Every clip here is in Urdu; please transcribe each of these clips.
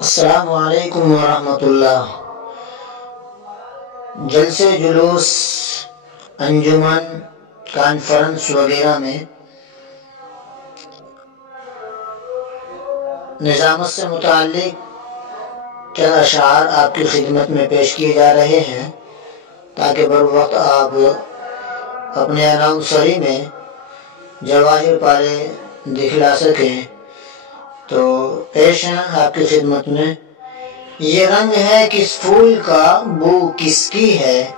السلام علیکم ورحمۃ اللہ۔ جلسے جلوس، انجمن، کانفرنس وغیرہ میں نظامت سے متعلق چند اشعار آپ کی خدمت میں پیش کیے جا رہے ہیں تاکہ بر وقت آپ اپنے اناؤنسری میں جواہر پارے دکھلا سکیں۔ تو پیش ہیں آپ کی خدمت میں۔ یہ رنگ ہے کس پھول کا، بو کس کی ہے،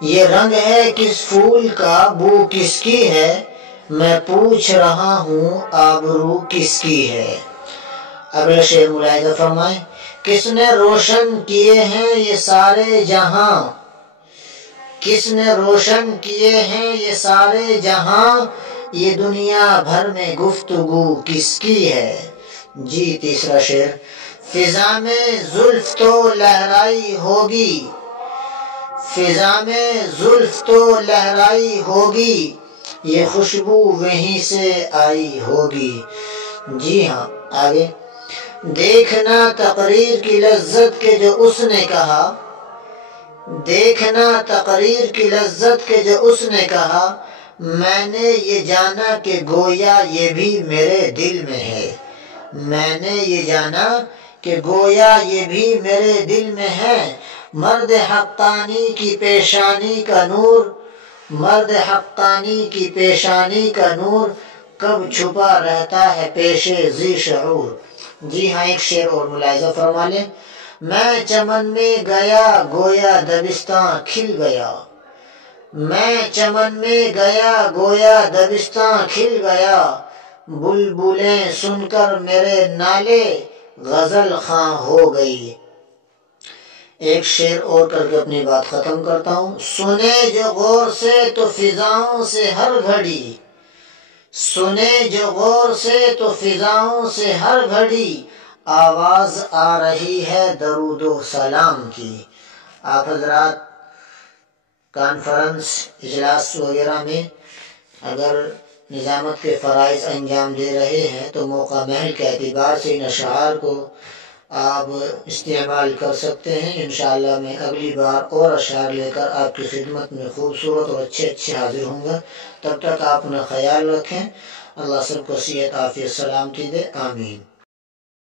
یہ رنگ ہے کس پھول کا، بو کس کی ہے، میں پوچھ رہا ہوں آبرو کس کی ہے۔ اگلا شعر ملاحظہ فرمائیں۔ کس نے روشن کیے ہیں یہ سارے جہاں، کس نے روشن کیے ہیں یہ سارے جہاں، یہ دنیا بھر میں گفتگو کس کی ہے۔ جی تیسرا شعر۔ فضا میں زلف تو لہرائی ہوگی، فضا میں زلف تو لہرائی ہوگی، یہ خوشبو وہیں سے آئی ہوگی۔ جی ہاں آگے۔ دیکھنا تقریر کی لذت کے جو اس نے کہا، دیکھنا تقریر کی لذت کے جو اس نے کہا، میں نے یہ جانا کہ گویا یہ بھی میرے دل میں ہے، میں نے یہ جانا کہ گویا یہ بھی میرے دل میں ہے۔ مرد حقانی کی پیشانی کا نور، مرد حقانی کی پیشانی کا نور، کب چھپا رہتا ہے پیش ذی شعور۔ جی ہاں ایک شعر اور ملاحظہ فرما لیں۔ میں چمن میں گیا گویا دبستاں کھل گیا، میں چمن میں گیا گویا دبستاں کھل گیا، بلبلیں سن کر میرے نالے غزل خواں ہو گئی۔ ایک شعر اور کر کے اپنی بات ختم کرتا ہوں۔ سنے جو غور سے تو فضاؤں سے ہر گھڑی، سنے جو غور سے تو فضاؤں سے ہر گھڑی، آواز آ رہی ہے درود و سلام کی۔ آپ حضرات کانفرنس اجلاس وغیرہ میں اگر نظامت کے فرائض انجام دے رہے ہیں تو موقع محل کے اعتبار سے ان اشعار کو آپ استعمال کر سکتے ہیں۔ انشاءاللہ میں اگلی بار اور اشعار لے کر آپ کی خدمت میں خوبصورت اور اچھے حاضر ہوں گا۔ تب تک آپ اپنا خیال رکھیں۔ اللہ سب کو صحت عافیت سلامتی دے، آمین۔